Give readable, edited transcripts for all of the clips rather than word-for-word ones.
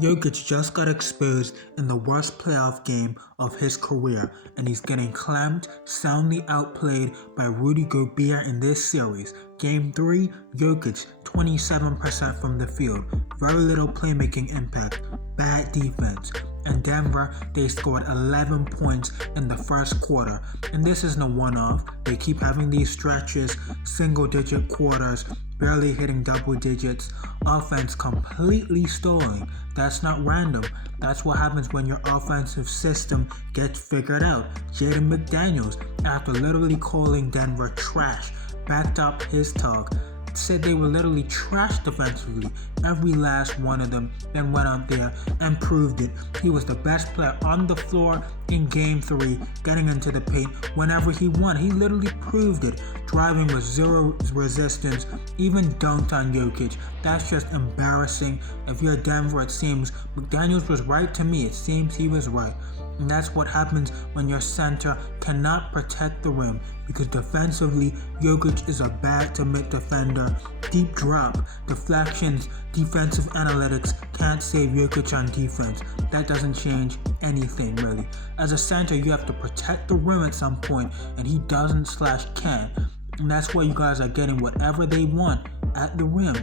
Jokic just got exposed in the worst playoff game of his career, and he's getting clamped, soundly outplayed by Rudy Gobert in this series. Game 3, Jokic 27% from the field, very little playmaking impact, bad defense. And Denver, they scored 11 points in the first quarter. And this isn't a one-off. They keep having these stretches, single-digit quarters, barely hitting double digits, offense completely stalling. That's not random. That's what happens when your offensive system gets figured out. Jaden McDaniels, after literally calling Denver trash, backed up his talk, said they were literally trash defensively, every last one of them, then went out there and proved it. He was the best player on the floor in Game 3, getting into the paint whenever he won. He literally proved it, driving with zero resistance, even dunked on Jokic. That's just embarrassing. If you're Denver, it seems McDaniels was right to me. It seems he was right. And that's what happens when your center cannot protect the rim, because defensively, Jokic is a bad to mid defender. Deep drop, deflections, defensive analytics can't save Jokic on defense. That doesn't change anything really. As a center, you have to protect the rim at some point, and he doesn't/can. And that's why you guys are getting whatever they want at the rim.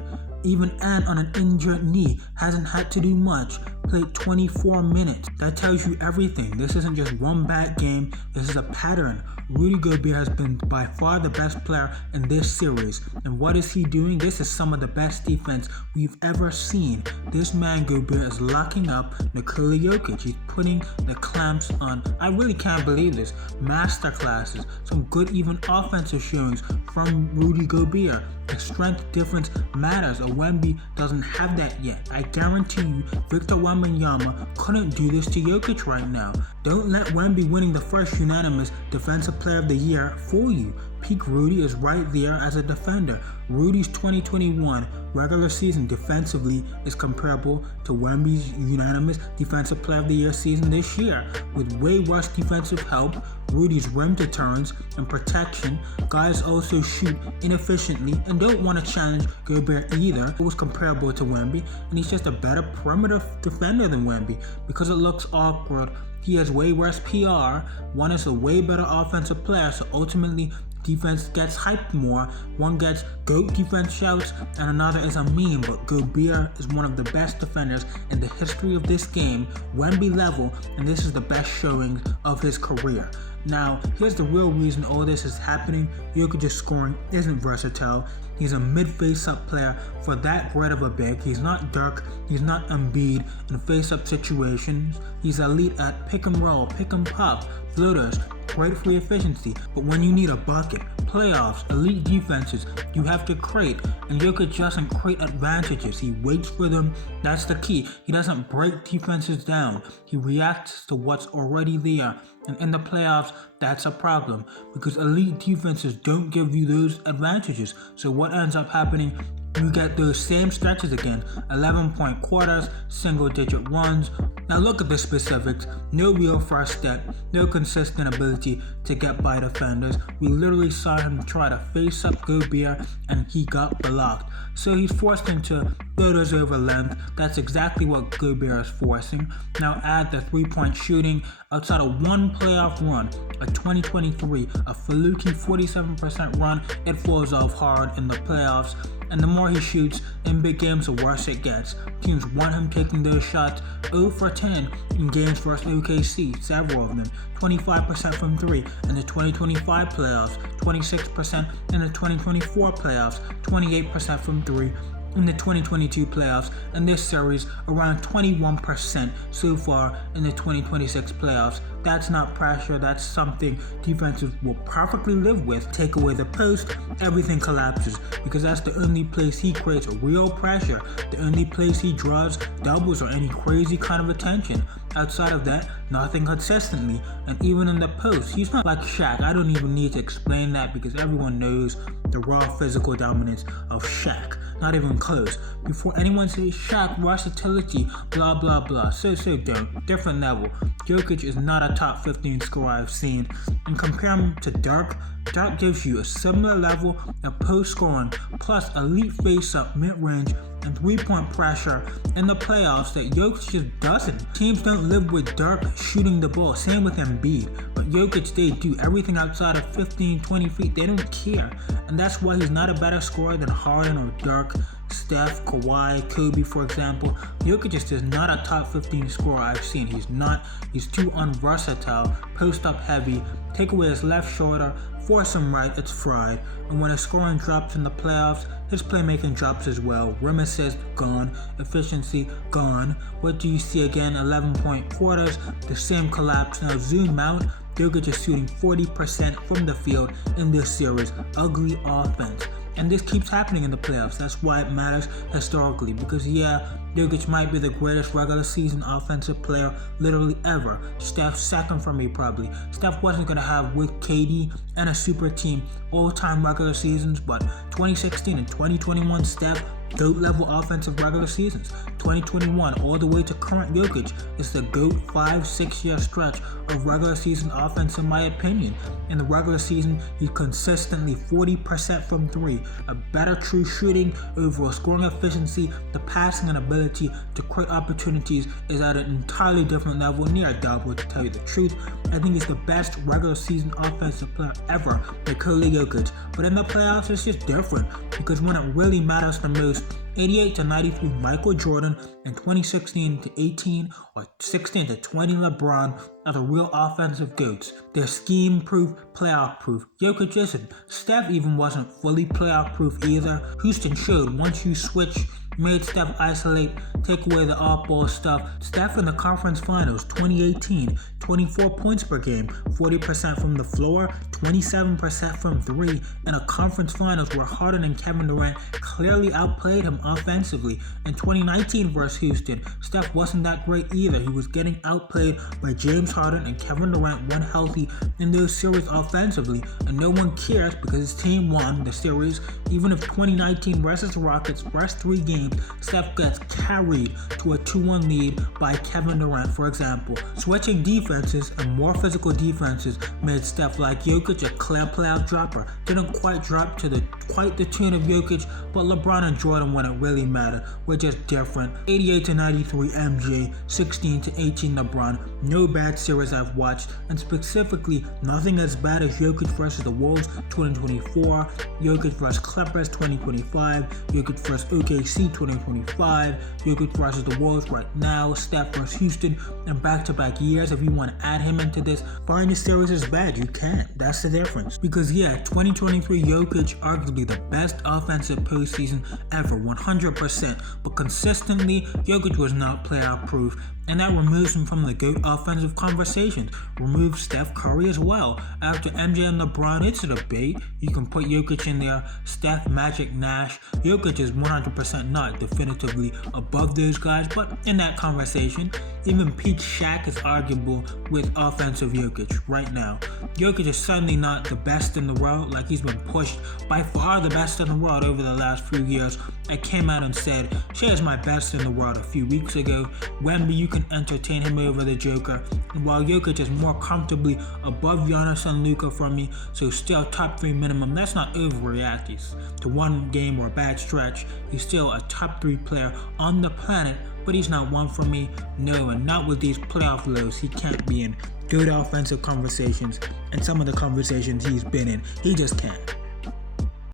Even Ant on an injured knee hasn't had to do much, played 24 minutes. That tells you everything. This isn't just one bad game, this is a pattern. Rudy Gobert has been by far the best player in this series. And what is he doing? This is some of the best defense we've ever seen. This man Gobert is locking up Nikola Jokic. He's putting the clamps on. I really can't believe this. Masterclasses, some good even offensive showings from Rudy Gobert. The strength difference matters. Wemby doesn't have that yet. I guarantee you Victor Wembanyama couldn't do this to Jokic right now. Don't let Wemby winning the first unanimous Defensive Player of the Year fool you. Peak Rudy is right there as a defender. Rudy's 2021 regular season defensively is comparable to Wemby's unanimous Defensive Player of the Year season this year. With way worse defensive help, Rudy's rim deterrence and protection, guys also shoot inefficiently and don't want to challenge Gobert either. It was comparable to Wemby, and he's just a better perimeter defender than Wemby because it looks awkward. He has way worse PR. One is a way better offensive player, so ultimately defense gets hyped more. One gets GOAT defense shouts and another is a meme, but Gobert is one of the best defenders in the history of this game, Wemby level, and this is the best showing of his career. Now, here's the real reason all this is happening. Jokic's scoring isn't versatile. He's a mid-face-up player for that great of a big. He's not Dirk, he's not Embiid in face-up situations. He's elite at pick and roll, pick and pop, floaters, great free efficiency. But when you need a bucket, playoffs, elite defenses, you have to create. And Jokic doesn't create advantages. He waits for them. That's the key. He doesn't break defenses down. He reacts to what's already there. And in the playoffs, that's a problem because elite defenses don't give you those advantages. So what ends up happening? You get those same stretches again, 11-point quarters, single-digit runs. Now look at the specifics. No real first step, no consistent ability to get by defenders. We literally saw him try to face up Gobert and he got blocked. So he's forced into floaters over length. That's exactly what Gobert is forcing. Now add the three-point shooting. Outside of one playoff run, a 2023, a fluky 47% run, it falls off hard in the playoffs. And the more he shoots in big games, the worse it gets. Teams want him taking those shots. 0 for 10 in games versus OKC, several of them. 25% from 3 in the 2025 playoffs, 26% in the 2024 playoffs, 28% from 3 in the 2022 playoffs, and this series around 21% so far in the 2026 playoffs. That's not pressure, that's something defenses will perfectly live with. Take away the post, everything collapses because that's the only place he creates real pressure, the only place he draws doubles or any crazy kind of attention. Outside of that, nothing consistently, and even in the post, he's not like Shaq. I don't even need to explain that because everyone knows the raw physical dominance of Shaq. Not even close. Before anyone says Shaq, versatility, blah blah blah. So don't. Different level. Jokic is not a top 15 scorer I've seen. And compare him to Dirk. Dirk gives you a similar level of post scoring plus elite face up mid range and three-point pressure in the playoffs that Jokic just doesn't. Teams don't live with Dirk shooting the ball, same with Embiid, but Jokic, they do everything outside of 15-20 feet. They don't care, and that's why he's not a better scorer than Harden or Dirk, Steph, Kawhi, Kobe, for example. Jokic just is not a top 15 scorer I've seen. He's too unversatile, post up heavy, take away his left shoulder, force him right, it's fried. And when his scoring drops in the playoffs, his playmaking drops as well. Rim assist, gone. Efficiency, gone. What do you see again? 11-point quarters, the same collapse. Now zoom out, Jokic is shooting 40% from the field in this series. Ugly offense. And this keeps happening in the playoffs. That's why it matters historically. Because Jokic might be the greatest regular season offensive player literally ever. Steph's second for me probably. Steph wasn't going to have with KD and a super team all-time regular seasons, but 2016 and 2021 Steph, GOAT level offensive regular seasons. 2021 all the way to current Jokic is the GOAT 5-6 year stretch of regular season offense in my opinion. In the regular season, he's consistently 40% from three, a better true shooting, overall scoring efficiency, the passing and ability to create opportunities is at an entirely different level, near double to tell you the truth. I think he's the best regular season offensive player ever, Nikola Jokic. But in the playoffs, it's just different, because when it really matters the most, 88-93 Michael Jordan and 2016-18 or 16-20 LeBron are the real offensive GOATs. They're scheme-proof, playoff-proof. Jokic isn't. Steph even wasn't fully playoff-proof either. Houston showed once you switch, made Steph isolate, take away the off-ball stuff. Steph in the conference finals 2018, 24 points per game, 40% from the floor, 27% from three, in a conference finals where Harden and Kevin Durant clearly outplayed him offensively. In 2019 versus Houston, Steph wasn't that great either. He was getting outplayed by James Harden and Kevin Durant when healthy in those series offensively, and no one cares because his team won the series. Even if 2019 versus the Rockets, first 3 games, Steph gets carried to a 2-1 lead by Kevin Durant, for example. Switching defenses and more physical defenses made Steph, like Jokic, a clear playoff dropper. Didn't quite drop to quite the tune of Jokic, but LeBron and Jordan, when it really mattered, were just different. 88-93 MJ, 16-18 LeBron. No bad series I've watched, and specifically nothing as bad as Jokic versus the Wolves 2024, Jokic versus Clippers 2025, Jokic versus OKC 2025, Jokic versus the Wolves right now, Steph versus Houston, and back-to-back years. If you want to add him into this, find the series is bad. You can't. That's the difference. Because 2023 Jokic, arguably the best offensive postseason ever, 100%. But consistently, Jokic was not playoff proof. And that removes him from the GOAT offensive conversations. Removes Steph Curry as well. After MJ and LeBron, it's a debate. You can put Jokic in there, Steph, Magic, Nash. Jokic is 100% not definitively above those guys, but in that conversation, even peak Shaq is arguable with offensive Jokic right now. Jokic is certainly not the best in the world, like he's been pushed by far the best in the world over the last few years. I came out and said, Shea is my best in the world a few weeks ago. Wemby, you can entertain him over the Joker. And while Jokic is more comfortably above Giannis and Luka for me, so still top 3 minimum, that's not overreacting to one game or a bad stretch. He's still a top 3 player on the planet, but he's not one for me. No, and not with these playoff lows. He can't be in good offensive conversations, and some of the conversations he's been in, he just can't.